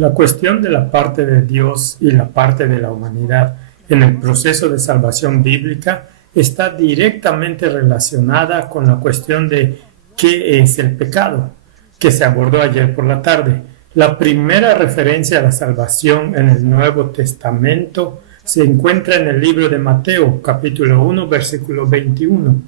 La cuestión de la parte de Dios y la parte de la humanidad en el proceso de salvación bíblica está directamente relacionada con la cuestión de qué es el pecado, que se abordó ayer por la tarde. La primera referencia a la salvación en el Nuevo Testamento se encuentra en el libro de Mateo, capítulo 1, versículo 21.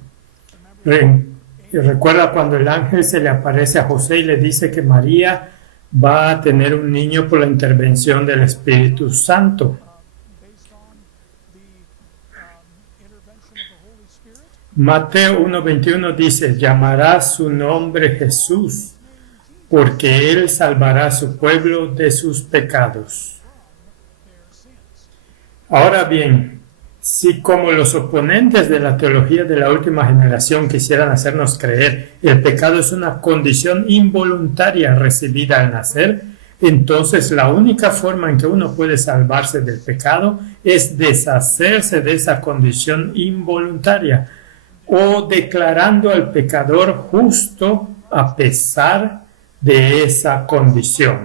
Recuerda cuando el ángel se le aparece a José y le dice que María va a tener un niño por la intervención del Espíritu Santo. Mateo 1:21 dice: llamará su nombre Jesús, porque él salvará a su pueblo de sus pecados. Ahora bien, si como los oponentes de la teología de la última generación quisieran hacernos creer el pecado es una condición involuntaria recibida al nacer, entonces la única forma en que uno puede salvarse del pecado es deshacerse de esa condición involuntaria o declarando al pecador justo a pesar de esa condición.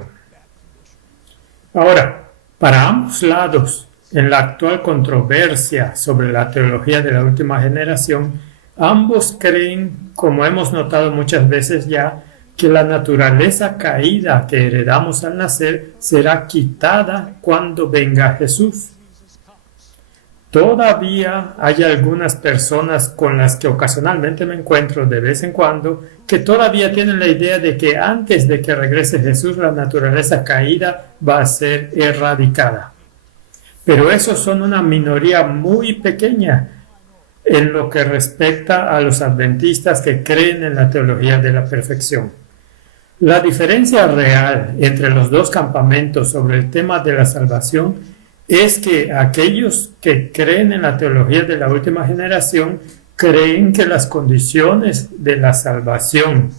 Ahora, para ambos lados, en la actual controversia sobre la teología de la última generación, ambos creen, como hemos notado muchas veces ya, que la naturaleza caída que heredamos al nacer será quitada cuando venga Jesús. Todavía hay algunas personas con las que ocasionalmente me encuentro de vez en cuando que todavía tienen la idea de que antes de que regrese Jesús la naturaleza caída va a ser erradicada. Pero esos son una minoría muy pequeña en lo que respecta a los adventistas que creen en la teología de la perfección. La diferencia real entre los dos campamentos sobre el tema de la salvación es que aquellos que creen en la teología de la última generación creen que las condiciones de la salvación,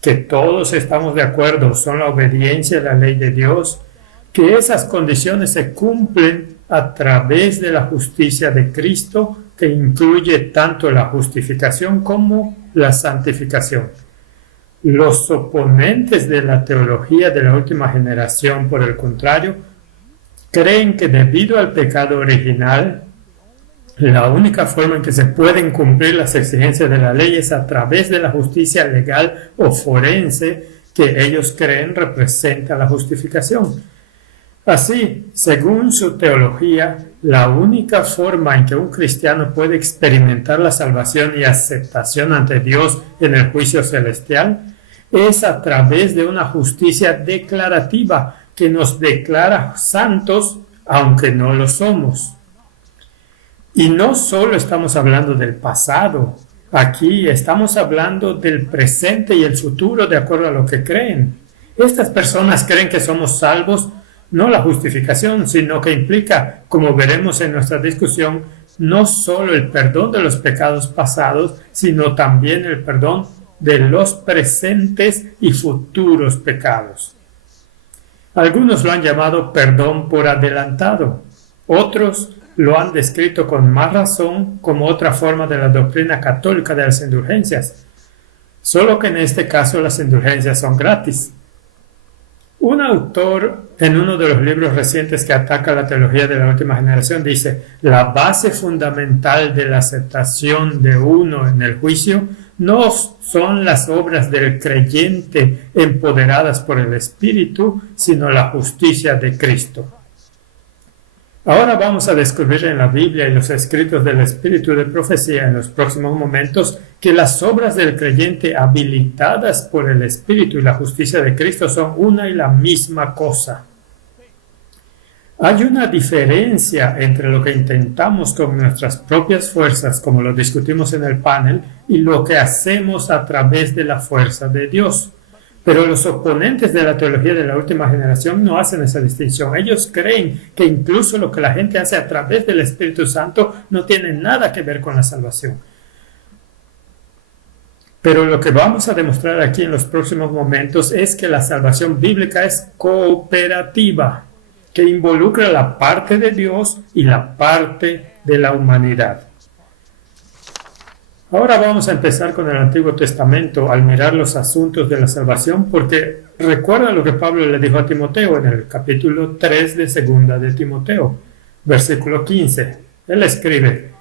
que todos estamos de acuerdo, son la obediencia a la ley de Dios, que esas condiciones se cumplen a través de la justicia de Cristo, que incluye tanto la justificación como la santificación. Los oponentes de la teología de la última generación, por el contrario, creen que debido al pecado original, la única forma en que se pueden cumplir las exigencias de la ley es a través de la justicia legal o forense que ellos creen representa la justificación. Así, según su teología, la única forma en que un cristiano puede experimentar la salvación y aceptación ante Dios en el juicio celestial es a través de una justicia declarativa que nos declara santos aunque no lo somos. Y no solo estamos hablando del pasado, aquí estamos hablando del presente y el futuro de acuerdo a lo que creen. Estas personas creen que somos salvos, no la justificación, sino que implica, como veremos en nuestra discusión, no solo el perdón de los pecados pasados, sino también el perdón de los presentes y futuros pecados. Algunos lo han llamado perdón por adelantado, otros lo han descrito con más razón como otra forma de la doctrina católica de las indulgencias, solo que en este caso las indulgencias son gratis. Un autor en uno de los libros recientes que ataca la teología de la última generación dice: la base fundamental de la aceptación de uno en el juicio no son las obras del creyente empoderadas por el Espíritu, sino la justicia de Cristo. Ahora vamos a descubrir en la Biblia y los escritos del Espíritu de profecía en los próximos momentos que las obras del creyente habilitadas por el Espíritu y la justicia de Cristo son una y la misma cosa. Hay una diferencia entre lo que intentamos con nuestras propias fuerzas, como lo discutimos en el panel, y lo que hacemos a través de la fuerza de Dios. Pero los oponentes de la teología de la última generación no hacen esa distinción. Ellos creen que incluso lo que la gente hace a través del Espíritu Santo no tiene nada que ver con la salvación. Pero lo que vamos a demostrar aquí en los próximos momentos es que la salvación bíblica es cooperativa, que involucra la parte de Dios y la parte de la humanidad. Ahora vamos a empezar con el Antiguo Testamento al mirar los asuntos de la salvación, porque recuerda lo que Pablo le dijo a Timoteo en el capítulo 3 de segunda de Timoteo, versículo 15. Él escribe: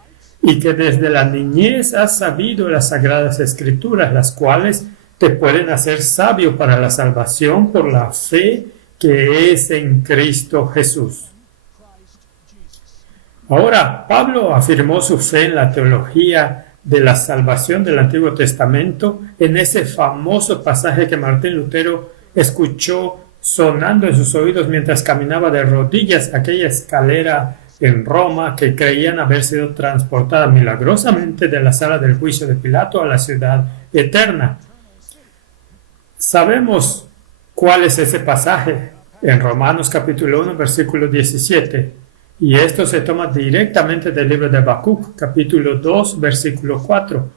y que desde la niñez has sabido las sagradas escrituras, las cuales te pueden hacer sabio para la salvación por la fe que es en Cristo Jesús. Ahora, Pablo afirmó su fe en la teología de la salvación del Antiguo Testamento en ese famoso pasaje que Martín Lutero escuchó sonando en sus oídos mientras caminaba de rodillas aquella escalera en Roma que creían haber sido transportada milagrosamente de la sala del juicio de Pilato a la ciudad eterna. Sabemos cuál es ese pasaje en Romanos capítulo 1 versículo 17, y esto se toma directamente del libro de Habacuc capítulo 2 versículo 4.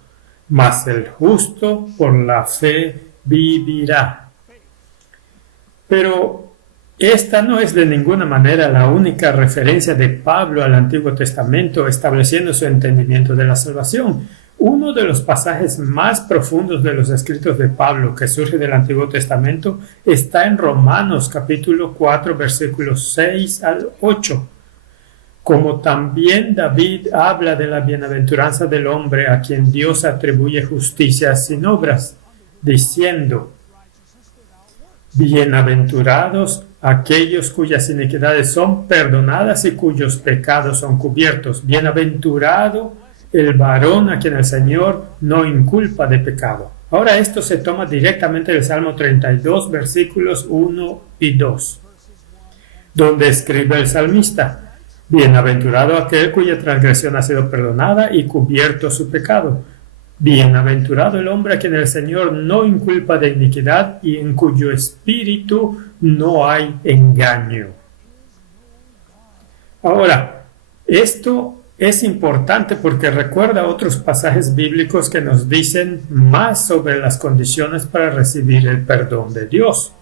Mas el justo por la fe vivirá. Pero esta no es de ninguna manera la única referencia de Pablo al Antiguo Testamento estableciendo su entendimiento de la salvación. Uno de los pasajes más profundos de los escritos de Pablo que surge del Antiguo Testamento está en Romanos capítulo 4 versículos 6 al 8. Como también David habla de la bienaventuranza del hombre a quien Dios atribuye justicia sin obras, diciendo: bienaventurados aquellos cuyas iniquidades son perdonadas y cuyos pecados son cubiertos. Bienaventurado el varón a quien el Señor no inculpa de pecado. Ahora esto se toma directamente del Salmo 32, versículos 1 y 2, donde escribe el salmista: bienaventurado aquel cuya transgresión ha sido perdonada y cubierto su pecado. Bienaventurado el hombre a quien el Señor no inculpa de iniquidad y en cuyo espíritu no hay engaño. Ahora, esto es importante porque recuerda otros pasajes bíblicos que nos dicen más sobre las condiciones para recibir el perdón de Dios.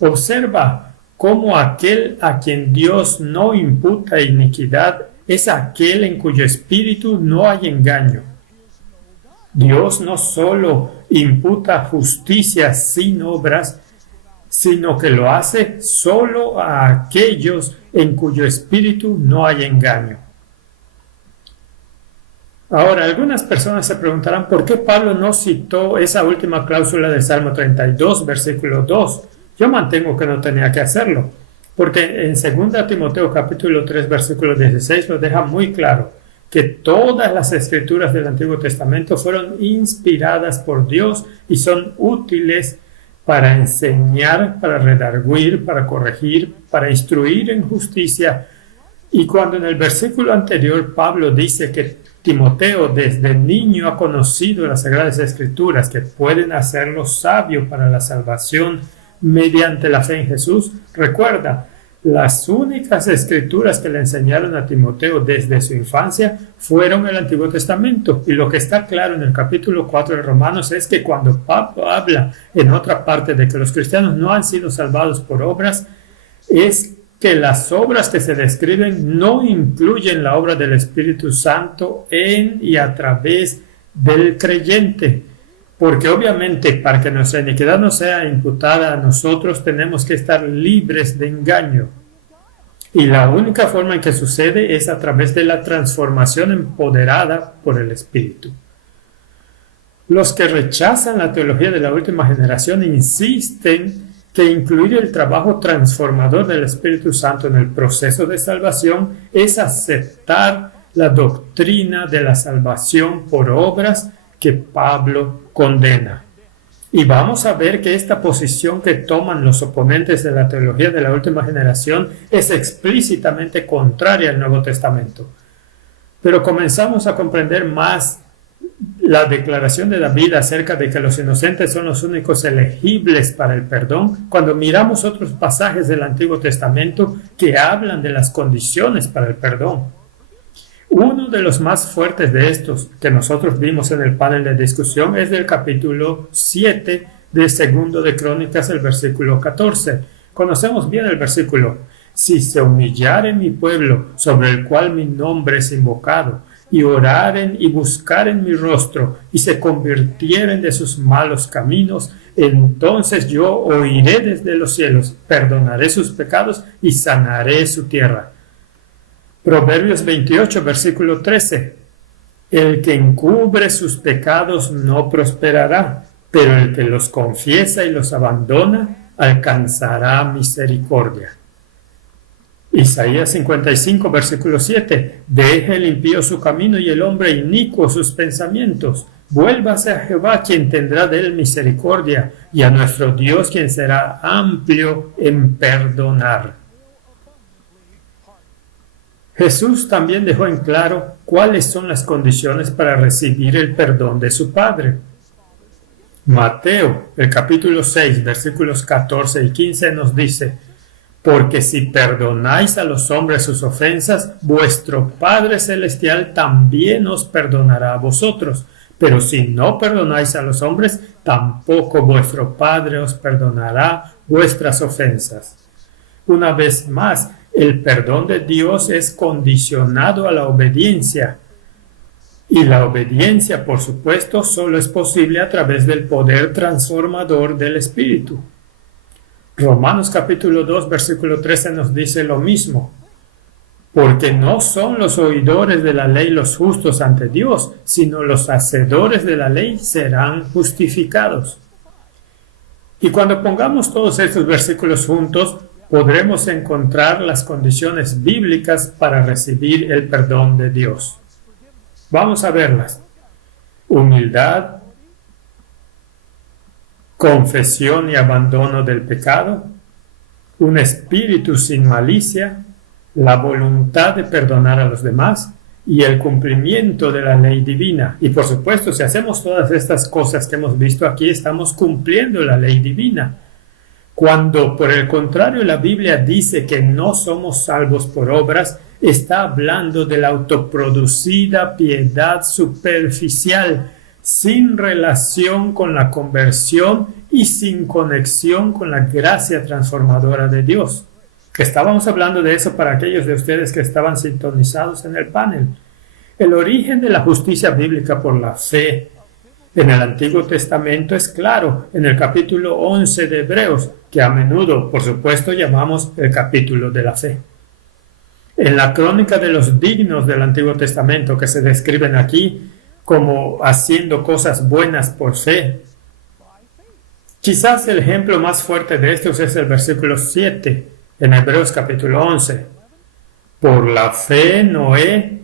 Observa cómo aquel a quien Dios no imputa iniquidad es aquel en cuyo espíritu no hay engaño. Dios no solo imputa justicia sin obras, sino que lo hace solo a aquellos en cuyo espíritu no hay engaño. Ahora, algunas personas se preguntarán por qué Pablo no citó esa última cláusula del Salmo 32, versículo 2. Yo mantengo que no tenía que hacerlo, porque en 2 Timoteo capítulo 3, versículo 16 lo deja muy claro, que todas las escrituras del Antiguo Testamento fueron inspiradas por Dios y son útiles para enseñar, para redarguir, para corregir, para instruir en justicia. Y cuando en el versículo anterior Pablo dice que Timoteo desde niño ha conocido las Sagradas Escrituras que pueden hacerlo sabio para la salvación mediante la fe en Jesús, recuerda, las únicas escrituras que le enseñaron a Timoteo desde su infancia fueron el Antiguo Testamento. Y lo que está claro en el capítulo 4 de Romanos es que cuando Pablo habla en otra parte de que los cristianos no han sido salvados por obras, es que las obras que se describen no incluyen la obra del Espíritu Santo en y a través del creyente. Porque obviamente para que nuestra iniquidad no sea imputada a nosotros tenemos que estar libres de engaño. Y la única forma en que sucede es a través de la transformación empoderada por el Espíritu. Los que rechazan la teología de la última generación insisten que incluir el trabajo transformador del Espíritu Santo en el proceso de salvación es aceptar la doctrina de la salvación por obras que Pablo condena. Y vamos a ver que esta posición que toman los oponentes de la teología de la última generación es explícitamente contraria al Nuevo Testamento. Pero comenzamos a comprender más la declaración de David acerca de que los inocentes son los únicos elegibles para el perdón cuando miramos otros pasajes del Antiguo Testamento que hablan de las condiciones para el perdón. Uno de los más fuertes de estos que nosotros vimos en el panel de discusión es del capítulo 7 de Segundo de Crónicas, el versículo 14. Conocemos bien el versículo: si se humillare mi pueblo, sobre el cual mi nombre es invocado, y oraren y buscaren mi rostro y se convirtieren de sus malos caminos, entonces yo oiré desde los cielos, perdonaré sus pecados y sanaré su tierra. Proverbios 28, versículo 13. El que encubre sus pecados no prosperará, pero el que los confiesa y los abandona alcanzará misericordia. Isaías 55, versículo 7. Deje el impío su camino y el hombre inicuo sus pensamientos. Vuélvase a Jehová, quien tendrá de él misericordia, y a nuestro Dios, quien será amplio en perdonar. Jesús también dejó en claro cuáles son las condiciones para recibir el perdón de su Padre. Mateo, el capítulo 6, versículos 14 y 15 nos dice: porque si perdonáis a los hombres sus ofensas, vuestro Padre Celestial también os perdonará a vosotros. Pero si no perdonáis a los hombres, tampoco vuestro Padre os perdonará vuestras ofensas. Una vez más, el perdón de Dios es condicionado a la obediencia. Y la obediencia, por supuesto, solo es posible a través del poder transformador del Espíritu. Romanos capítulo 2, versículo 13 nos dice lo mismo. Porque no son los oidores de la ley los justos ante Dios, sino los hacedores de la ley serán justificados. Y cuando pongamos todos estos versículos juntos, podremos encontrar las condiciones bíblicas para recibir el perdón de Dios. Vamos a verlas. Humildad, confesión y abandono del pecado, un espíritu sin malicia, la voluntad de perdonar a los demás y el cumplimiento de la ley divina. Y por supuesto, si hacemos todas estas cosas que hemos visto aquí, estamos cumpliendo la ley divina. Cuando, por el contrario, la Biblia dice que no somos salvos por obras, está hablando de la autoproducida piedad superficial, sin relación con la conversión y sin conexión con la gracia transformadora de Dios. Que estábamos hablando de eso para aquellos de ustedes que estaban sintonizados en el panel. El origen de la justicia bíblica por la fe en el Antiguo Testamento es claro en el capítulo 11 de Hebreos, que a menudo, por supuesto, llamamos el capítulo de la fe. En la crónica de los dignos del Antiguo Testamento, que se describen aquí como haciendo cosas buenas por fe, quizás el ejemplo más fuerte de estos es el versículo 7 en Hebreos capítulo 11. Por la fe Noé,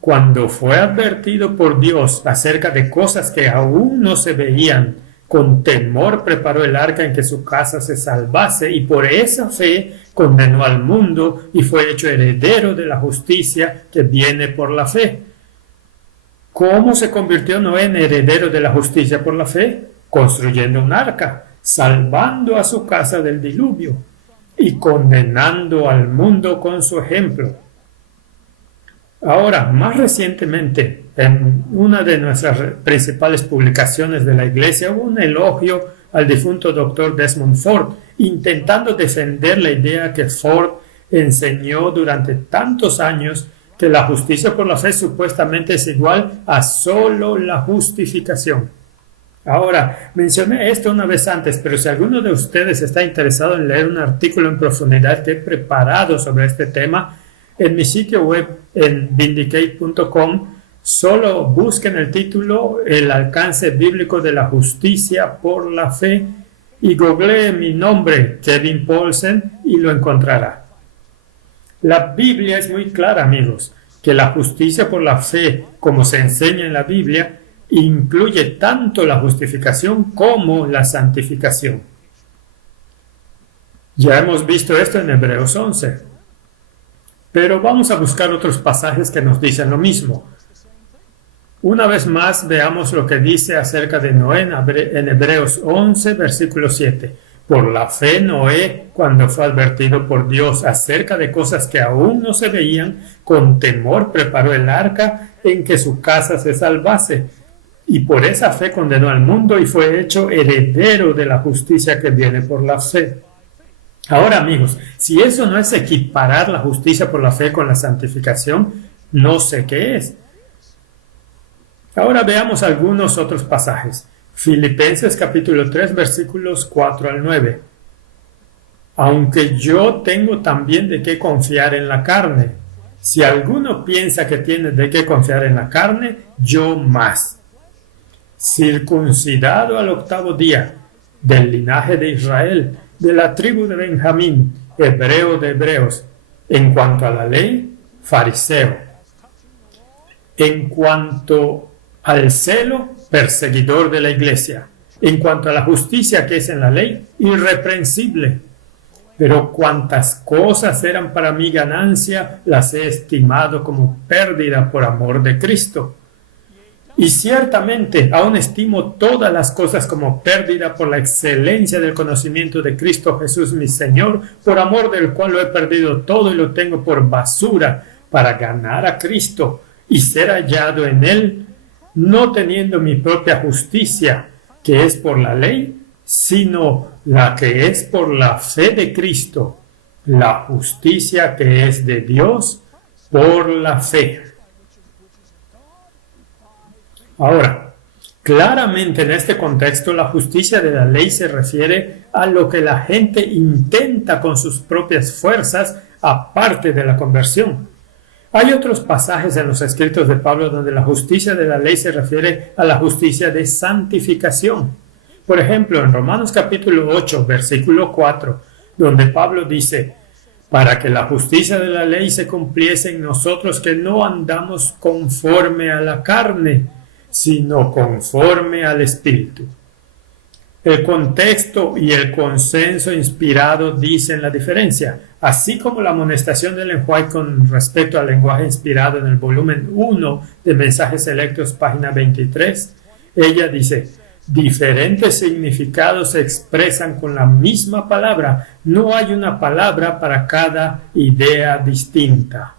cuando fue advertido por Dios acerca de cosas que aún no se veían, con temor preparó el arca en que su casa se salvase, y por esa fe condenó al mundo y fue hecho heredero de la justicia que viene por la fe. ¿Cómo se convirtió Noé en heredero de la justicia por la fe? Construyendo un arca, salvando a su casa del diluvio y condenando al mundo con su ejemplo. Ahora, más recientemente, en una de nuestras principales publicaciones de la Iglesia, hubo un elogio al difunto doctor Desmond Ford, intentando defender la idea que Ford enseñó durante tantos años, que la justicia por la fe supuestamente es igual a solo la justificación. Ahora, mencioné esto una vez antes, pero si alguno de ustedes está interesado en leer un artículo en profundidad que he preparado sobre este tema, en mi sitio web en vindicate.com, solo busquen el título El alcance bíblico de la justicia por la fe y googlee mi nombre, Kevin Paulsen, y lo encontrará. La Biblia es muy clara, amigos, que la justicia por la fe, como se enseña en la Biblia, incluye tanto la justificación como la santificación. Ya hemos visto esto en Hebreos 11. Pero vamos a buscar otros pasajes que nos dicen lo mismo. Una vez más, veamos lo que dice acerca de Noé en Hebreos 11, versículo 7. Por la fe Noé, cuando fue advertido por Dios acerca de cosas que aún no se veían, con temor preparó el arca en que su casa se salvase. Y por esa fe condenó al mundo y fue hecho heredero de la justicia que viene por la fe. Ahora, amigos, si eso no es equiparar la justicia por la fe con la santificación, no sé qué es. Ahora veamos algunos otros pasajes. Filipenses capítulo 3 versículos 4 al 9. Aunque yo tengo también de qué confiar en la carne. Si alguno piensa que tiene de qué confiar en la carne, yo más. Circuncidado al 8º día, del linaje de Israel, de la tribu de Benjamín, hebreo de hebreos. En cuanto a la ley, fariseo. En cuanto al celo, perseguidor de la iglesia. En cuanto a la justicia que es en la ley, irreprensible. Pero cuantas cosas eran para mi ganancia, las he estimado como pérdida por amor de Cristo. Y ciertamente aún estimo todas las cosas como pérdida por la excelencia del conocimiento de Cristo Jesús mi Señor, por amor del cual lo he perdido todo y lo tengo por basura, para ganar a Cristo y ser hallado en Él, no teniendo mi propia justicia, que es por la ley, sino la que es por la fe de Cristo, la justicia que es de Dios por la fe. Ahora, claramente en este contexto la justicia de la ley se refiere a lo que la gente intenta con sus propias fuerzas aparte de la conversión. Hay otros pasajes en los escritos de Pablo donde la justicia de la ley se refiere a la justicia de santificación. Por ejemplo, en Romanos capítulo 8, versículo 4, donde Pablo dice: para que la justicia de la ley se cumpliese en nosotros que no andamos conforme a la carne, sino conforme al Espíritu. El contexto y el consenso inspirado dicen la diferencia, así como la amonestación de Ellen White con respecto al lenguaje inspirado en el volumen 1 de Mensajes Selectos, página 23. Ella dice: diferentes significados se expresan con la misma palabra, no hay una palabra para cada idea distinta.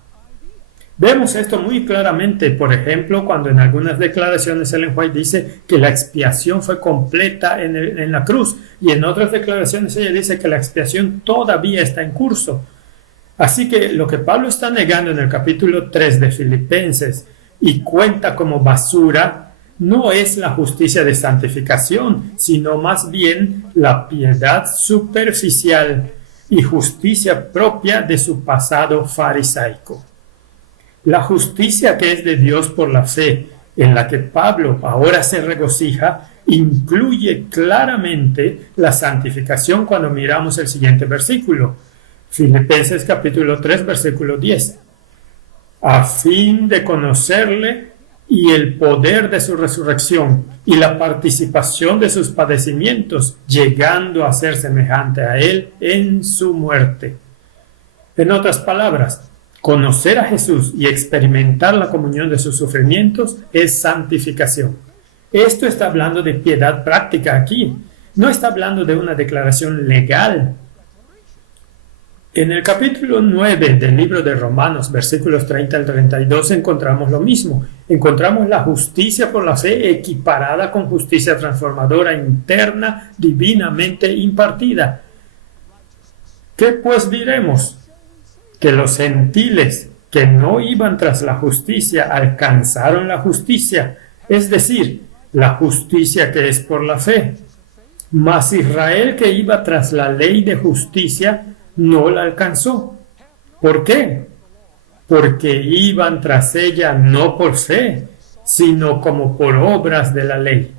Vemos esto muy claramente, por ejemplo, cuando en algunas declaraciones Ellen White dice que la expiación fue completa en la cruz, y en otras declaraciones ella dice que la expiación todavía está en curso. Así que lo que Pablo está negando en el capítulo 3 de Filipenses y cuenta como basura no es la justicia de santificación, sino más bien la piedad superficial y justicia propia de su pasado farisaico. La justicia que es de Dios por la fe, en la que Pablo ahora se regocija, incluye claramente la santificación cuando miramos el siguiente versículo. Filipenses capítulo 3, versículo 10. A fin de conocerle y el poder de su resurrección y la participación de sus padecimientos, llegando a ser semejante a él en su muerte. En otras palabras, conocer a Jesús y experimentar la comunión de sus sufrimientos es santificación. Esto está hablando de piedad práctica aquí. No está hablando de una declaración legal. En el capítulo 9 del libro de Romanos, versículos 30 al 32, encontramos lo mismo. Encontramos la justicia por la fe equiparada con justicia transformadora interna divinamente impartida. ¿Qué pues diremos? Que los gentiles que no iban tras la justicia alcanzaron la justicia, es decir, la justicia que es por la fe. Mas Israel que iba tras la ley de justicia no la alcanzó. ¿Por qué? Porque iban tras ella no por fe, sino como por obras de la ley,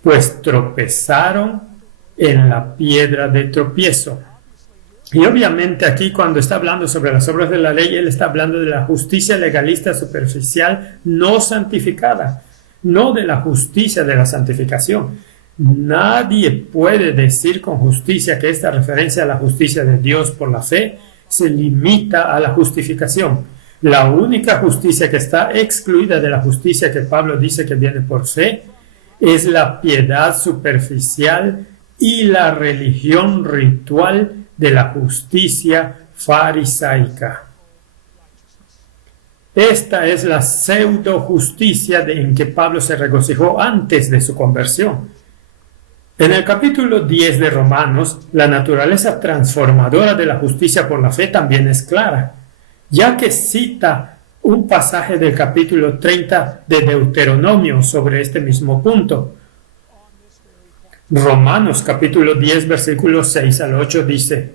pues tropezaron en la piedra de tropiezo. Y obviamente aquí cuando está hablando sobre las obras de la ley, él está hablando de la justicia legalista superficial no santificada, no de la justicia de la santificación. Nadie puede decir con justicia que esta referencia a la justicia de Dios por la fe se limita a la justificación. La única justicia que está excluida de la justicia que Pablo dice que viene por fe es la piedad superficial y la religión ritual de la justicia farisaica. Esta es la pseudo justicia en que Pablo se regocijó antes de su conversión. En el capítulo 10 de Romanos, la naturaleza transformadora de la justicia por la fe también es clara, ya que cita un pasaje del capítulo 30 de Deuteronomio sobre este mismo punto. Romanos capítulo 10 versículos 6 al 8 dice: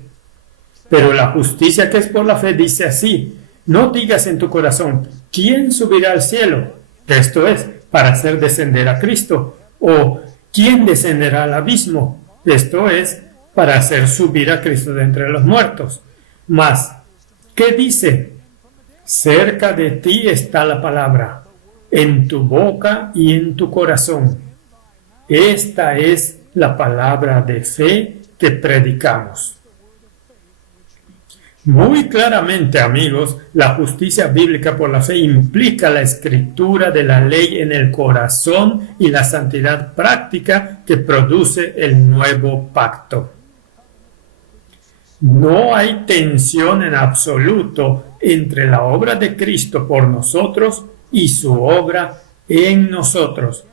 pero la justicia que es por la fe dice así: no digas en tu corazón, ¿quién subirá al cielo? Esto es, para hacer descender a Cristo. O, ¿quién descenderá al abismo? Esto es, para hacer subir a Cristo de entre los muertos. Mas, ¿qué dice? Cerca de ti está la palabra, en tu boca y en tu corazón. Esta es la palabra de fe que predicamos. Muy claramente, amigos, la justicia bíblica por la fe implica la escritura de la ley en el corazón y la santidad práctica que produce el nuevo pacto. No hay tensión en absoluto entre la obra de Cristo por nosotros y su obra en nosotros.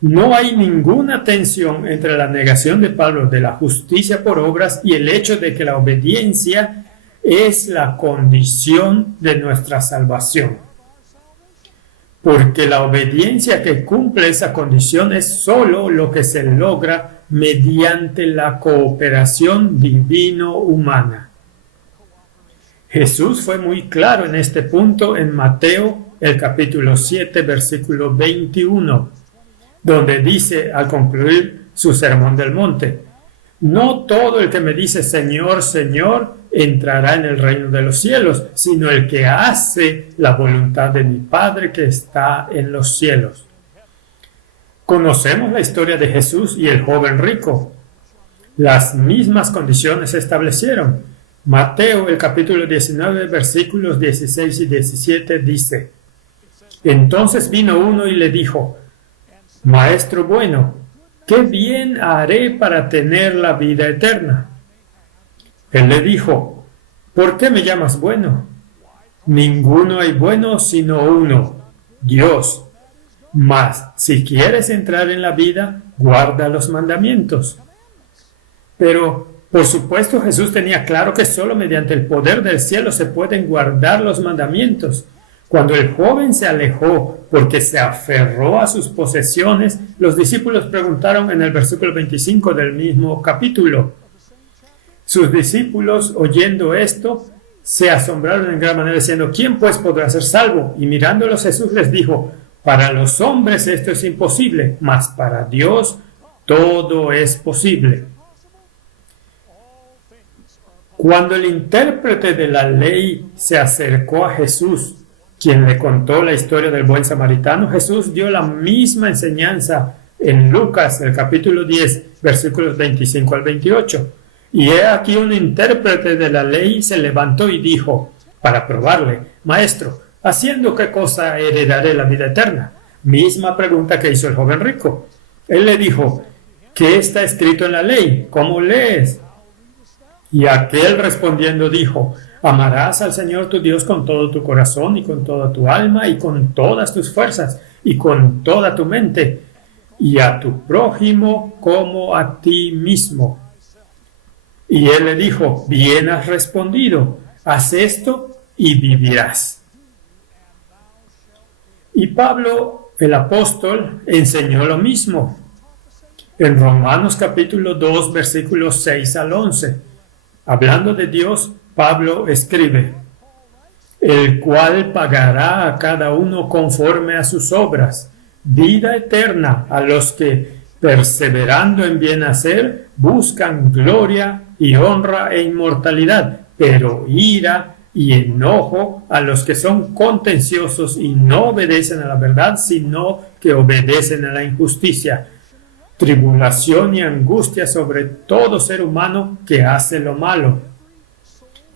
No hay ninguna tensión entre la negación de Pablo de la justicia por obras y el hecho de que la obediencia es la condición de nuestra salvación. Porque la obediencia que cumple esa condición es solo lo que se logra mediante la cooperación divino-humana. Jesús fue muy claro en este punto en Mateo, el capítulo 7, versículo 21, donde dice al concluir su sermón del monte: no todo el que me dice Señor, Señor, entrará en el reino de los cielos, sino el que hace la voluntad de mi Padre que está en los cielos. Conocemos la historia de Jesús y el joven rico. Las mismas condiciones se establecieron. Mateo, el capítulo 19, versículos 16 y 17 dice: entonces vino uno y le dijo: Maestro bueno, ¿qué bien haré para tener la vida eterna? Él le dijo: ¿por qué me llamas bueno? Ninguno hay bueno sino uno, Dios. Mas, si quieres entrar en la vida, guarda los mandamientos. Pero, por supuesto, Jesús tenía claro que solo mediante el poder del cielo se pueden guardar los mandamientos. Cuando el joven se alejó porque se aferró a sus posesiones, los discípulos preguntaron en el versículo 25 del mismo capítulo. Sus discípulos, oyendo esto, se asombraron en gran manera, diciendo: ¿quién pues podrá ser salvo? Y mirándolos Jesús les dijo: para los hombres esto es imposible, mas para Dios todo es posible. Cuando el intérprete de la ley se acercó a Jesús, quien le contó la historia del buen samaritano, Jesús dio la misma enseñanza en Lucas, el capítulo 10, versículos 25 al 28. Y he aquí un intérprete de la ley se levantó y dijo, para probarle: Maestro, ¿haciendo qué cosa heredaré la vida eterna? Misma pregunta que hizo el joven rico. Él le dijo: ¿qué está escrito en la ley? ¿Cómo lees? Y aquel respondiendo dijo: amarás al Señor tu Dios con todo tu corazón y con toda tu alma y con todas tus fuerzas y con toda tu mente, y a tu prójimo como a ti mismo. Y él le dijo: bien has respondido, haz esto y vivirás. Y Pablo, el apóstol, enseñó lo mismo. En Romanos capítulo 2, versículos 6 al 11, hablando de Dios, Pablo escribe: el cual pagará a cada uno conforme a sus obras, vida eterna a los que, perseverando en bien hacer, buscan gloria y honra e inmortalidad, pero ira y enojo a los que son contenciosos y no obedecen a la verdad, sino que obedecen a la injusticia. Tribulación y angustia sobre todo ser humano que hace lo malo,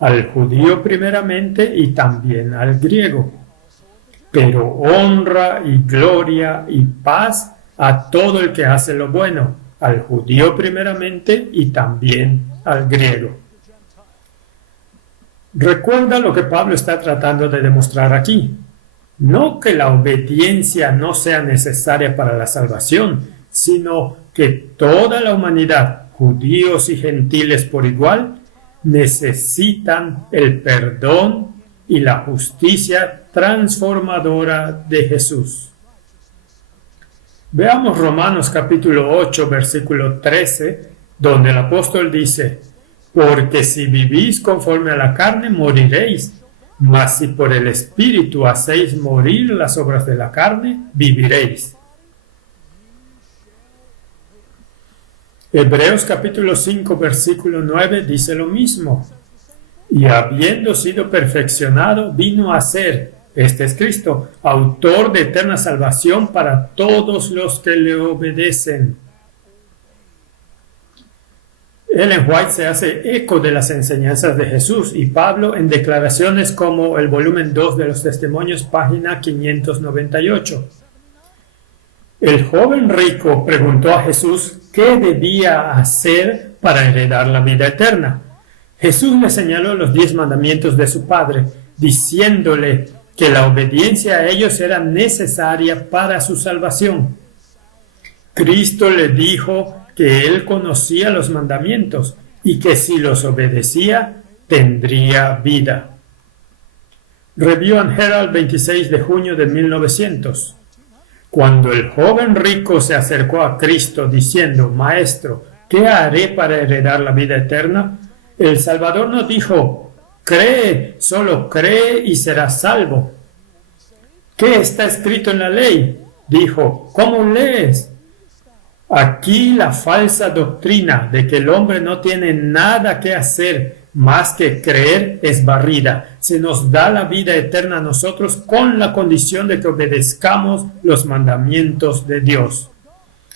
al judío primeramente y también al griego, pero honra y gloria y paz a todo el que hace lo bueno, al judío primeramente y también al griego. Recuerda lo que Pablo está tratando de demostrar aquí. No que la obediencia no sea necesaria para la salvación, sino que toda la humanidad, judíos y gentiles por igual, necesitan el perdón y la justicia transformadora de Jesús. Veamos Romanos capítulo 8, versículo 13, donde el apóstol dice: porque si vivís conforme a la carne, moriréis, mas si por el Espíritu hacéis morir las obras de la carne, viviréis. Hebreos capítulo 5, versículo 9 dice lo mismo: y habiendo sido perfeccionado, vino a ser, este es Cristo, autor de eterna salvación para todos los que le obedecen. Ellen White se hace eco de las enseñanzas de Jesús y Pablo en declaraciones como el volumen 2 de los Testimonios, página 598. El joven rico preguntó a Jesús qué debía hacer para heredar la vida eterna. Jesús le señaló los 10 mandamientos de su Padre, diciéndole que la obediencia a ellos era necesaria para su salvación. Cristo le dijo que él conocía los mandamientos y que si los obedecía, tendría vida. Review and Herald, 26 de junio de 1900. Cuando el joven rico se acercó a Cristo diciendo: Maestro, ¿qué haré para heredar la vida eterna?, el Salvador no dijo: cree, solo cree y serás salvo. ¿Qué está escrito en la ley? Dijo: ¿cómo lees? Aquí la falsa doctrina de que el hombre no tiene nada que hacer más que creer es barrida. Se nos da la vida eterna a nosotros con la condición de que obedezcamos los mandamientos de Dios.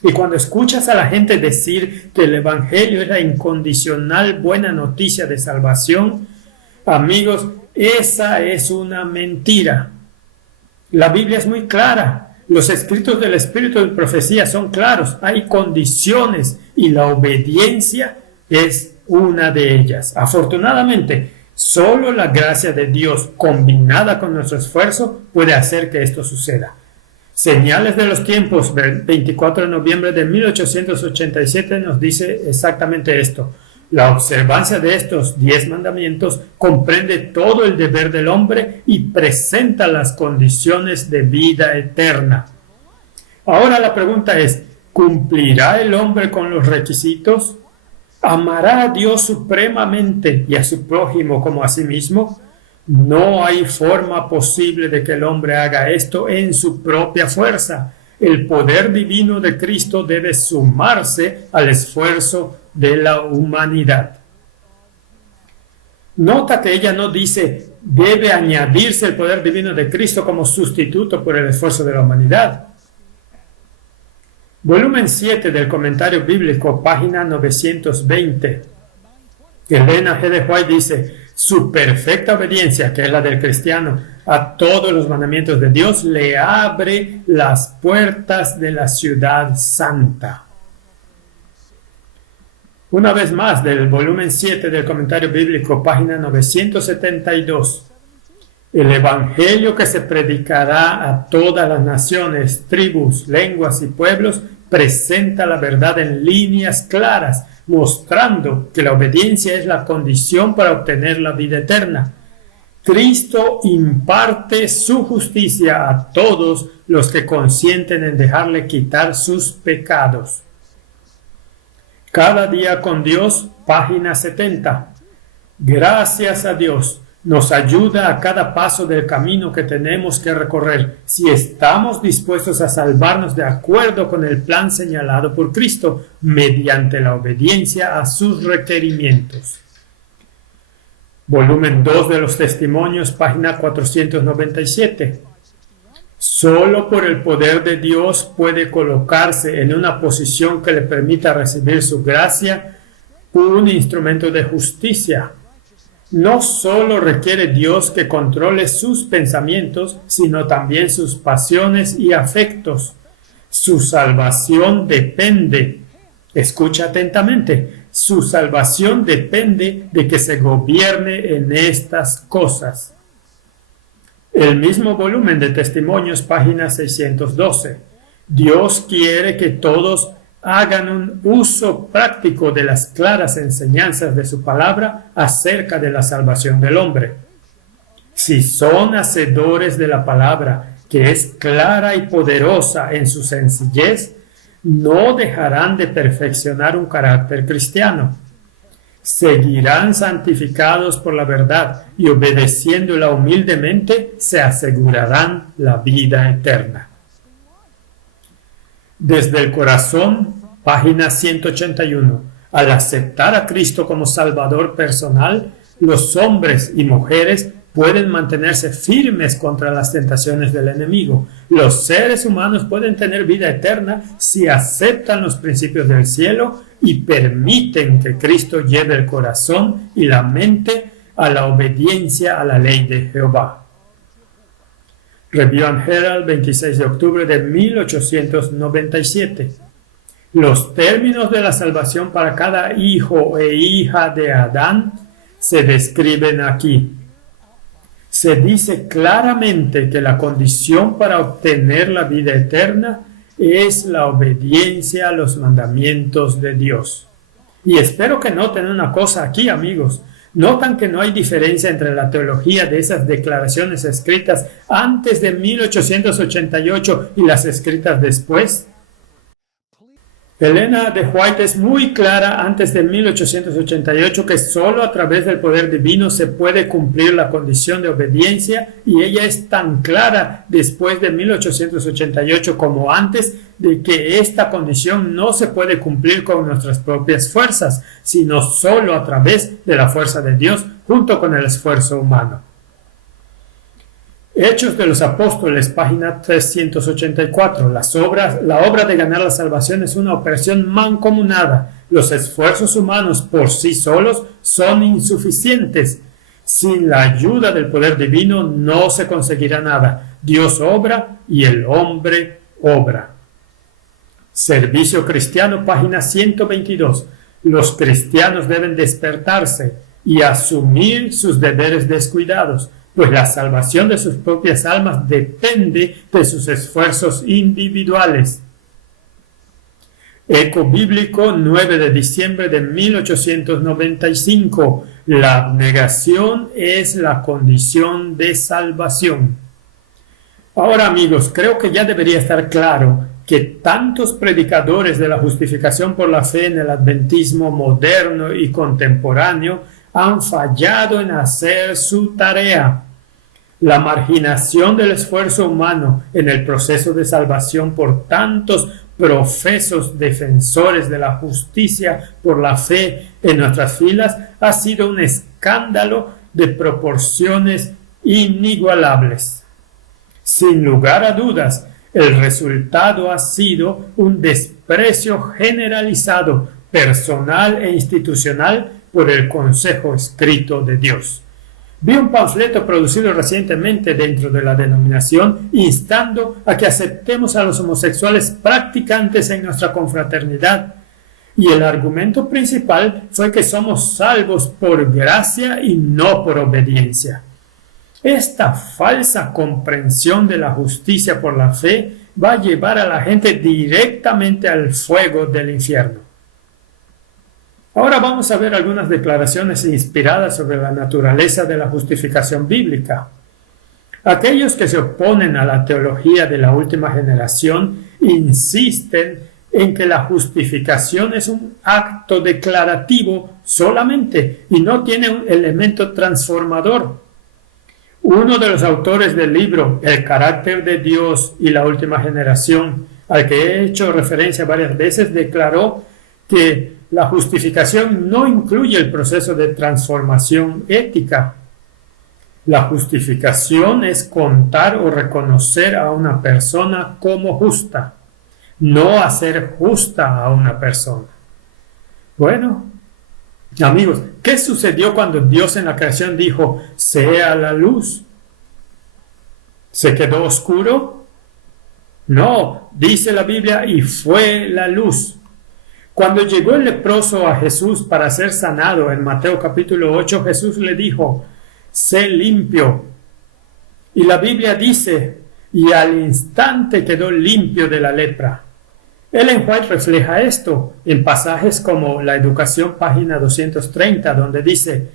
Y cuando escuchas a la gente decir que el Evangelio es la incondicional buena noticia de salvación, amigos, esa es una mentira. La Biblia es muy clara. Los escritos del Espíritu de profecía son claros. Hay condiciones y la obediencia es una de ellas. Afortunadamente, solo la gracia de Dios combinada con nuestro esfuerzo puede hacer que esto suceda. Señales de los tiempos, 24 de noviembre de 1887, nos dice exactamente esto. La observancia de estos 10 mandamientos comprende todo el deber del hombre y presenta las condiciones de vida eterna. Ahora la pregunta es: ¿cumplirá el hombre con los requisitos? ¿Amará a Dios supremamente y a su prójimo como a sí mismo? No hay forma posible de que el hombre haga esto en su propia fuerza. El poder divino de Cristo debe sumarse al esfuerzo de la humanidad. Nota que ella no dice: debe añadirse el poder divino de Cristo como sustituto por el esfuerzo de la humanidad. Volumen 7 del Comentario Bíblico, página 920. Elena G. de White dice: su perfecta obediencia, que es la del cristiano, a todos los mandamientos de Dios, le abre las puertas de la ciudad santa. Una vez más, del volumen 7 del Comentario Bíblico, página 972. El Evangelio que se predicará a todas las naciones, tribus, lenguas y pueblos presenta la verdad en líneas claras, mostrando que la obediencia es la condición para obtener la vida eterna. Cristo imparte su justicia a todos los que consienten en dejarle quitar sus pecados. Cada día con Dios, página 70. Gracias a Dios, nos ayuda a cada paso del camino que tenemos que recorrer, si estamos dispuestos a salvarnos de acuerdo con el plan señalado por Cristo, mediante la obediencia a sus requerimientos. Volumen 2 de los Testimonios, página 497. Solo por el poder de Dios puede colocarse en una posición que le permita recibir su gracia un instrumento de justicia. No solo requiere Dios que controle sus pensamientos, sino también sus pasiones y afectos. Su salvación depende, escucha atentamente, su salvación depende de que se gobierne en estas cosas. El mismo volumen de Testimonios, página 612. Dios quiere que todos hagan un uso práctico de las claras enseñanzas de su palabra acerca de la salvación del hombre. Si son hacedores de la palabra, que es clara y poderosa en su sencillez, no dejarán de perfeccionar un carácter cristiano. Seguirán santificados por la verdad y obedeciéndola humildemente se asegurarán la vida eterna. Desde el corazón, página 181. Al aceptar a Cristo como Salvador personal, los hombres y mujeres pueden mantenerse firmes contra las tentaciones del enemigo. Los seres humanos pueden tener vida eterna si aceptan los principios del cielo y permiten que Cristo lleve el corazón y la mente a la obediencia a la ley de Jehová. Review and Herald, 26 de octubre de 1897. Los términos de la salvación para cada hijo e hija de Adán se describen aquí. Se dice claramente que la condición para obtener la vida eterna es la obediencia a los mandamientos de Dios. Y espero que noten una cosa aquí, amigos. ¿Notan que no hay diferencia entre la teología de esas declaraciones escritas antes de 1888 y las escritas después? Elena de White es muy clara antes de 1888 que solo a través del poder divino se puede cumplir la condición de obediencia, y ella es tan clara después de 1888 como antes de que esta condición no se puede cumplir con nuestras propias fuerzas, sino solo a través de la fuerza de Dios junto con el esfuerzo humano. Hechos de los Apóstoles, página 384. La obra de ganar la salvación es una operación mancomunada. Los esfuerzos humanos por sí solos son insuficientes. Sin la ayuda del poder divino no se conseguirá nada. Dios obra y el hombre obra. Servicio Cristiano, página 122. Los cristianos deben despertarse y asumir sus deberes descuidados, pues la salvación de sus propias almas depende de sus esfuerzos individuales. Eco Bíblico, 9 de diciembre de 1895. La abnegación es la condición de salvación. Ahora, amigos, creo que ya debería estar claro que tantos predicadores de la justificación por la fe en el adventismo moderno y contemporáneo han fallado en hacer su tarea. La marginación del esfuerzo humano en el proceso de salvación por tantos profesos defensores de la justicia por la fe en nuestras filas ha sido un escándalo de proporciones inigualables. Sin lugar a dudas, el resultado ha sido un desprecio generalizado, personal e institucional por el consejo escrito de Dios. Vi un panfleto producido recientemente dentro de la denominación instando a que aceptemos a los homosexuales practicantes en nuestra confraternidad, y el argumento principal fue que somos salvos por gracia y no por obediencia. Esta falsa comprensión de la justicia por la fe va a llevar a la gente directamente al fuego del infierno. Ahora vamos a ver algunas declaraciones inspiradas sobre la naturaleza de la justificación bíblica. Aquellos que se oponen a la teología de la última generación insisten en que la justificación es un acto declarativo solamente y no tiene un elemento transformador. Uno de los autores del libro El carácter de Dios y la última generación, al que he hecho referencia varias veces, declaró que la justificación no incluye el proceso de transformación ética. La justificación es contar o reconocer a una persona como justa, no hacer justa a una persona. Bueno, amigos, ¿qué sucedió cuando Dios en la creación dijo, sea la luz? ¿Se quedó oscuro? No, dice la Biblia, y fue la luz. Cuando llegó el leproso a Jesús para ser sanado en Mateo capítulo 8, Jesús le dijo, sé limpio. Y la Biblia dice, y al instante quedó limpio de la lepra. Ellen White refleja esto en pasajes como La Educación, página 230, donde dice,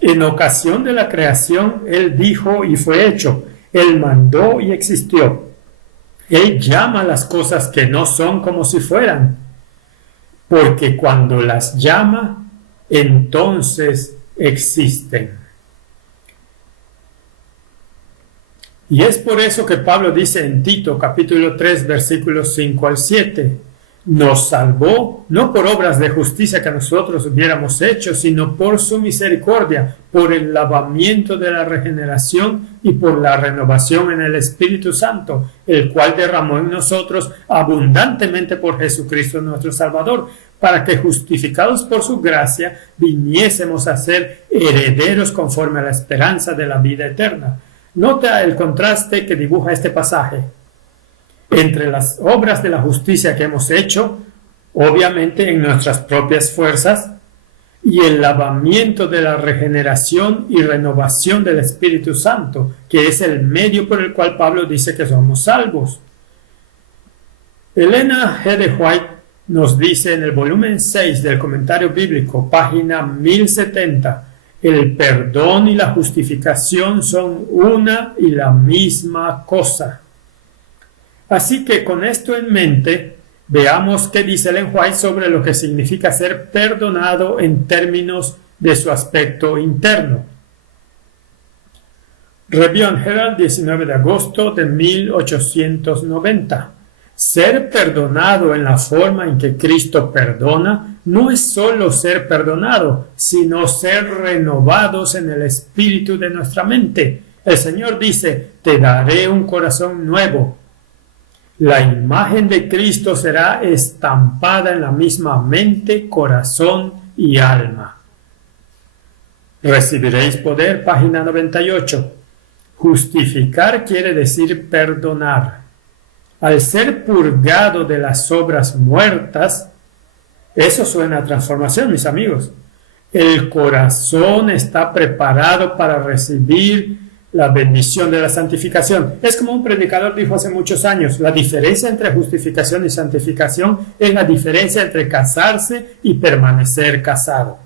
En ocasión de la creación, Él dijo y fue hecho. Él mandó y existió. Él llama las cosas que no son como si fueran, porque cuando las llama, entonces existen. Y es por eso que Pablo dice en Tito capítulo 3 versículos 5 al 7, nos salvó no por obras de justicia que nosotros hubiéramos hecho, sino por su misericordia, por el lavamiento de la regeneración y por la renovación en el Espíritu Santo, el cual derramó en nosotros abundantemente por Jesucristo nuestro Salvador, para que justificados por su gracia viniésemos a ser herederos conforme a la esperanza de la vida eterna. Nota el contraste que dibuja este pasaje entre las obras de la justicia que hemos hecho, obviamente en nuestras propias fuerzas, y el lavamiento de la regeneración y renovación del Espíritu Santo, que es el medio por el cual Pablo dice que somos salvos. Elena G. de White nos dice en el volumen 6 del Comentario Bíblico, página 1070, el perdón y la justificación son una y la misma cosa. Así que con esto en mente, veamos qué dice Ellen White sobre lo que significa ser perdonado en términos de su aspecto interno. Review and Herald, 19 de agosto de 1890. Ser perdonado en la forma en que Cristo perdona no es solo ser perdonado, sino ser renovados en el espíritu de nuestra mente. El Señor dice, te daré un corazón nuevo. La imagen de Cristo será estampada en la misma mente, corazón y alma. Recibiréis poder, página 98. Justificar quiere decir perdonar. Al ser purgado de las obras muertas, eso suena a transformación, mis amigos. El corazón está preparado para recibir la bendición de la santificación. Es como un predicador dijo hace muchos años, la diferencia entre justificación y santificación es la diferencia entre casarse y permanecer casado.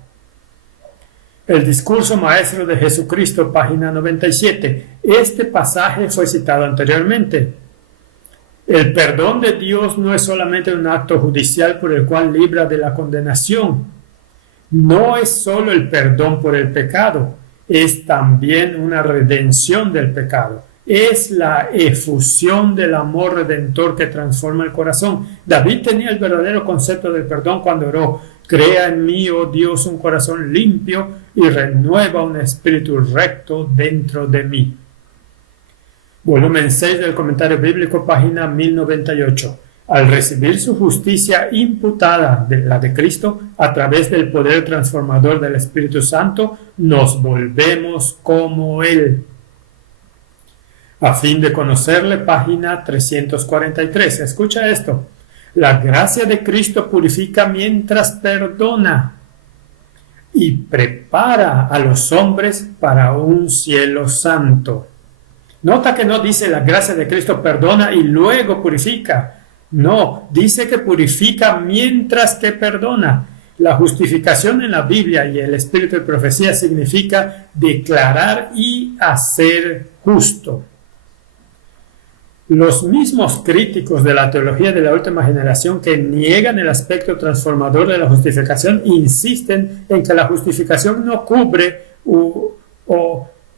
El discurso maestro de Jesucristo, página 97. Este pasaje fue citado anteriormente. El perdón de Dios no es solamente un acto judicial por el cual libra de la condenación. No es solo el perdón por el pecado, es también una redención del pecado. Es la efusión del amor redentor que transforma el corazón. David tenía el verdadero concepto del perdón cuando oró, crea en mí, oh Dios, un corazón limpio y renueva un espíritu recto dentro de mí. Volumen 6 del Comentario Bíblico, página 1098. Al recibir su justicia imputada de la de Cristo a través del poder transformador del Espíritu Santo, nos volvemos como Él. A fin de conocerle, página 343. Escucha esto. La gracia de Cristo purifica mientras perdona y prepara a los hombres para un cielo santo. Nota que no dice la gracia de Cristo perdona y luego purifica. No, dice que purifica mientras que perdona. La justificación en la Biblia y el espíritu de profecía significa declarar y hacer justo. Los mismos críticos de la teología de la última generación que niegan el aspecto transformador de la justificación insisten en que la justificación no cubre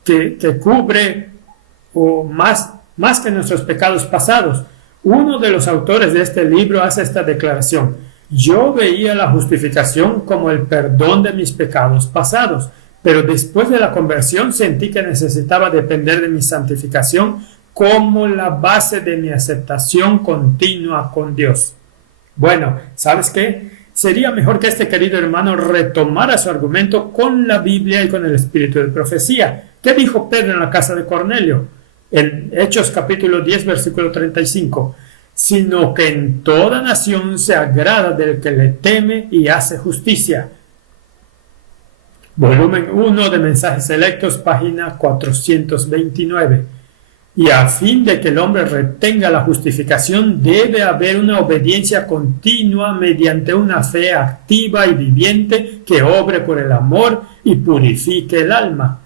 que cubre más que nuestros pecados pasados. Uno de los autores de este libro hace esta declaración: yo veía la justificación como el perdón de mis pecados pasados, pero después de la conversión sentí que necesitaba depender de mi santificación como la base de mi aceptación continua con Dios. Bueno, ¿sabes qué? Sería mejor que este querido hermano retomara su argumento con la Biblia y con el espíritu de profecía. ¿Qué dijo Pedro en la casa de Cornelio? En Hechos capítulo 10, versículo 35. Sino que en toda nación se agrada del que le teme y hace justicia. Volumen 1 de Mensajes Selectos, página 429. Y a fin de que el hombre retenga la justificación, debe haber una obediencia continua mediante una fe activa y viviente que obre por el amor y purifique el alma.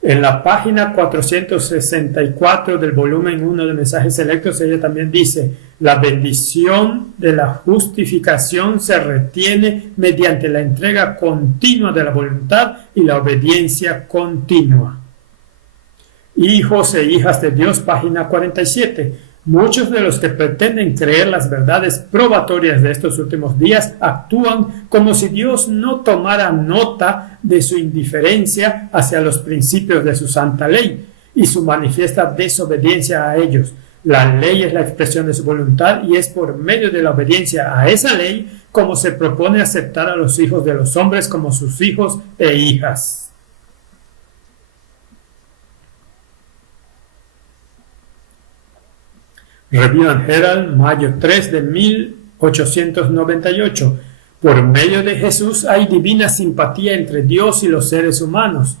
En la página 464 del volumen 1 de Mensajes Selectos, ella también dice: la bendición de la justificación se retiene mediante la entrega continua de la voluntad y la obediencia continua. Hijos e hijas de Dios, página 47. Muchos de los que pretenden creer las verdades probatorias de estos últimos días actúan como si Dios no tomara nota de su indiferencia hacia los principios de su santa ley y su manifiesta desobediencia a ellos. La ley es la expresión de su voluntad y es por medio de la obediencia a esa ley como se propone aceptar a los hijos de los hombres como sus hijos e hijas. Review and Herald, mayo 3 de 1898. Por medio de Jesús hay divina simpatía entre Dios y los seres humanos,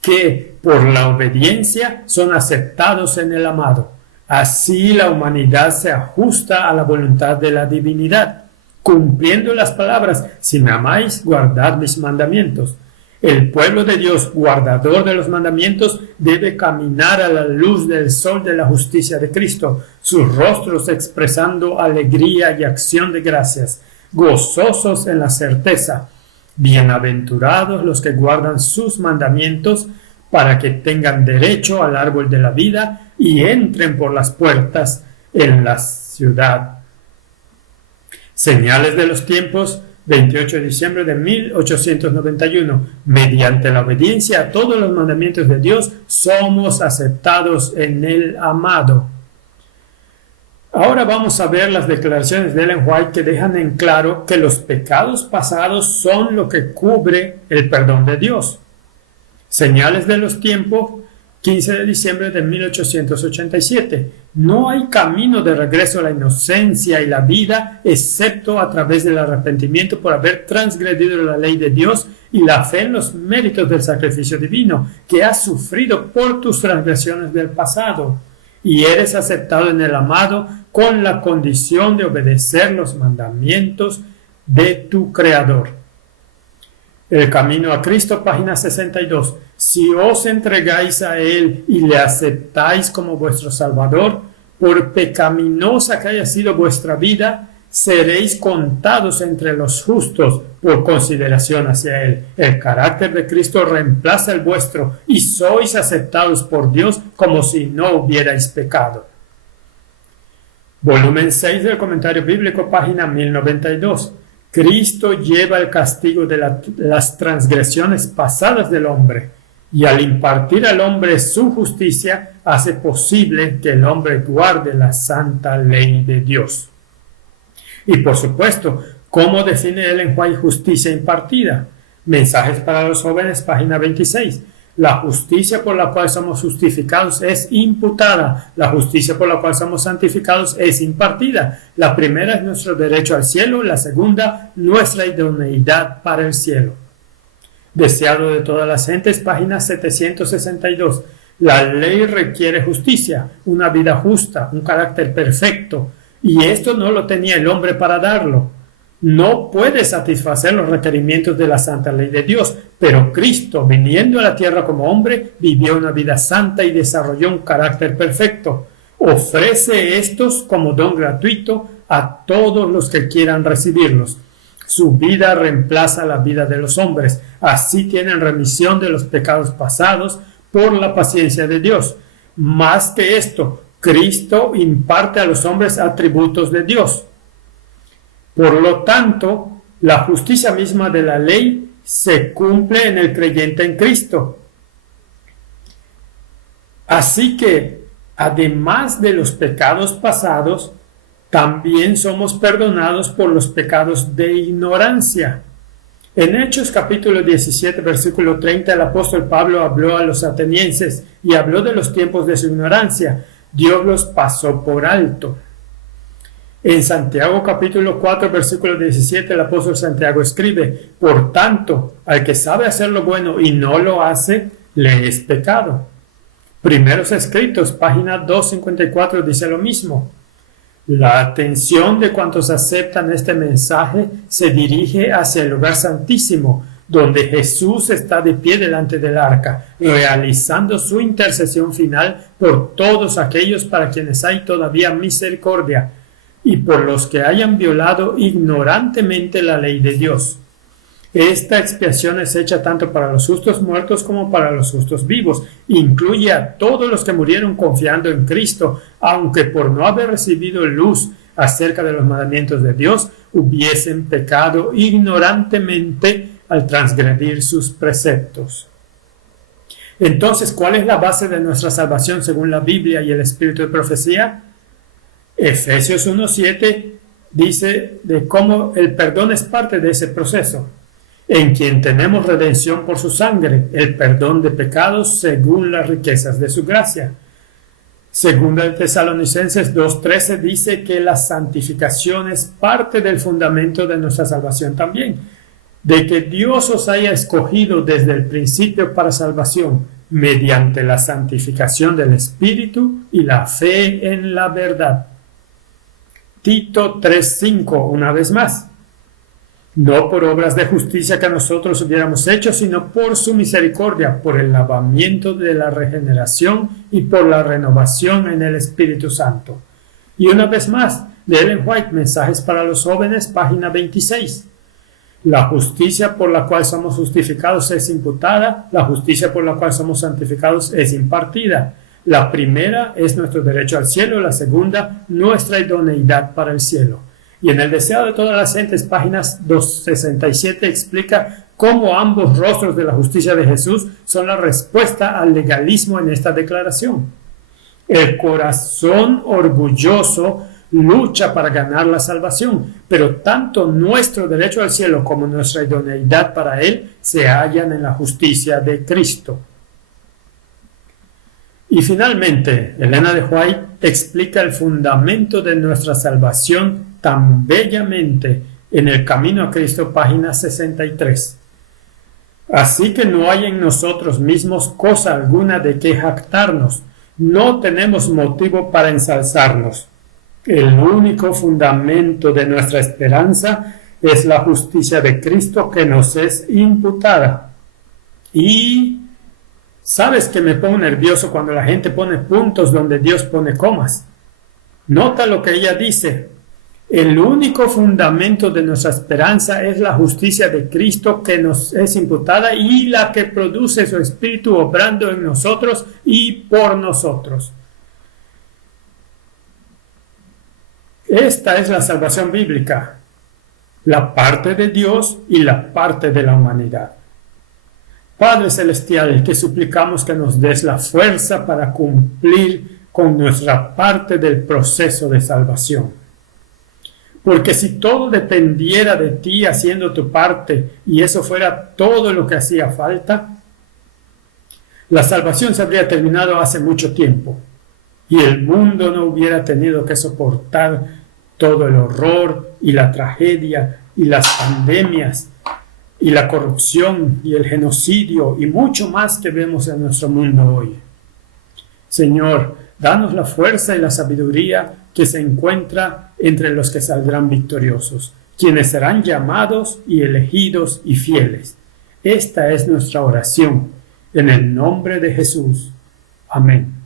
que por la obediencia son aceptados en el amado. Así la humanidad se ajusta a la voluntad de la divinidad, cumpliendo las palabras: si me amáis, guardad mis mandamientos. El pueblo de Dios, guardador de los mandamientos, debe caminar a la luz del sol de la justicia de Cristo, sus rostros expresando alegría y acción de gracias, gozosos en la certeza. Bienaventurados los que guardan sus mandamientos, para que tengan derecho al árbol de la vida y entren por las puertas en la ciudad. Señales de los tiempos, 28 de diciembre de 1891. Mediante la obediencia a todos los mandamientos de Dios, somos aceptados en el amado. Ahora vamos a ver las declaraciones de Ellen White que dejan en claro que los pecados pasados son lo que cubre el perdón de Dios. Señales de los tiempos, 15 de diciembre de 1887. No hay camino de regreso a la inocencia y la vida excepto a través del arrepentimiento por haber transgredido la ley de Dios y la fe en los méritos del sacrificio divino que has sufrido por tus transgresiones del pasado. Y eres aceptado en el amado con la condición de obedecer los mandamientos de tu Creador. El camino a Cristo, página 62. Si os entregáis a Él y le aceptáis como vuestro Salvador, por pecaminosa que haya sido vuestra vida, seréis contados entre los justos por consideración hacia Él. El carácter de Cristo reemplaza el vuestro y sois aceptados por Dios como si no hubierais pecado. Volumen 6 del Comentario Bíblico, página 1092. Cristo lleva el castigo de las transgresiones pasadas del hombre, y al impartir al hombre su justicia, hace posible que el hombre guarde la santa ley de Dios. Y por supuesto, ¿cómo define Ellen White justicia impartida? Mensajes para los jóvenes, página 26. La justicia por la cual somos justificados es imputada. La justicia por la cual somos santificados es impartida. La primera es nuestro derecho al cielo, la segunda, nuestra idoneidad para el cielo. Deseado de todas las gentes, página 762. La ley requiere justicia, una vida justa, un carácter perfecto, y esto no lo tenía el hombre para darlo. No puede satisfacer los requerimientos de la santa ley de Dios, pero Cristo, viniendo a la tierra como hombre, vivió una vida santa y desarrolló un carácter perfecto. Ofrece estos como don gratuito a todos los que quieran recibirlos. Su vida reemplaza la vida de los hombres. Así tienen remisión de los pecados pasados por la paciencia de Dios. Más que esto, Cristo imparte a los hombres atributos de Dios. Por lo tanto, la justicia misma de la ley se cumple en el creyente en Cristo. Así que, además de los pecados pasados, también somos perdonados por los pecados de ignorancia. En Hechos capítulo 17, versículo 30, el apóstol Pablo habló a los atenienses y habló de los tiempos de su ignorancia. Dios los pasó por alto. En Santiago capítulo 4, versículo 17, el apóstol Santiago escribe: por tanto, al que sabe hacer lo bueno y no lo hace, le es pecado. Primeros Escritos, página 254, dice lo mismo. La atención de cuantos aceptan este mensaje se dirige hacia el lugar santísimo, donde Jesús está de pie delante del arca, realizando su intercesión final por todos aquellos para quienes hay todavía misericordia, y por los que hayan violado ignorantemente la ley de Dios. Esta expiación es hecha tanto para los justos muertos como para los justos vivos. Incluye a todos los que murieron confiando en Cristo, aunque por no haber recibido luz acerca de los mandamientos de Dios, hubiesen pecado ignorantemente al transgredir sus preceptos. Entonces, ¿cuál es la base de nuestra salvación según la Biblia y el Espíritu de profecía? Efesios 1:7 dice de cómo el perdón es parte de ese proceso, en quien tenemos redención por su sangre, el perdón de pecados según las riquezas de su gracia. Segunda de Tesalonicenses 2:13 dice que la santificación es parte del fundamento de nuestra salvación también, de que Dios os haya escogido desde el principio para salvación, mediante la santificación del Espíritu y la fe en la verdad. Tito 3:5, una vez más. No por obras de justicia que nosotros hubiéramos hecho, sino por su misericordia, por el lavamiento de la regeneración y por la renovación en el Espíritu Santo. Y una vez más, de Ellen White, Mensajes para los Jóvenes, página 26. La justicia por la cual somos justificados es imputada, la justicia por la cual somos santificados es impartida. La primera es nuestro derecho al cielo, la segunda, nuestra idoneidad para el cielo. Y en el Deseo de todas las gentes, páginas 267, explica cómo ambos rostros de la justicia de Jesús son la respuesta al legalismo en esta declaración. El corazón orgulloso lucha para ganar la salvación, pero tanto nuestro derecho al cielo como nuestra idoneidad para él se hallan en la justicia de Cristo. Y finalmente, Elena de White explica el fundamento de nuestra salvación tan bellamente en El Camino a Cristo, página 63. Así que no hay en nosotros mismos cosa alguna de que jactarnos, no tenemos motivo para ensalzarnos. El único fundamento de nuestra esperanza es la justicia de Cristo que nos es imputada. Y sabes que me pongo nervioso cuando la gente pone puntos donde Dios pone comas. Nota lo que ella dice. El único fundamento de nuestra esperanza es la justicia de Cristo que nos es imputada y la que produce su Espíritu obrando en nosotros y por nosotros. Esta es la salvación bíblica, la parte de Dios y la parte de la humanidad. Padre Celestial, te suplicamos que nos des la fuerza para cumplir con nuestra parte del proceso de salvación. Porque si todo dependiera de ti haciendo tu parte y eso fuera todo lo que hacía falta, la salvación se habría terminado hace mucho tiempo y el mundo no hubiera tenido que soportar todo el horror y la tragedia y las pandemias y la corrupción y el genocidio y mucho más que vemos en nuestro mundo hoy. Señor, danos la fuerza y la sabiduría que se encuentra entre los que saldrán victoriosos, quienes serán llamados y elegidos y fieles. Esta es nuestra oración, en el nombre de Jesús. Amén.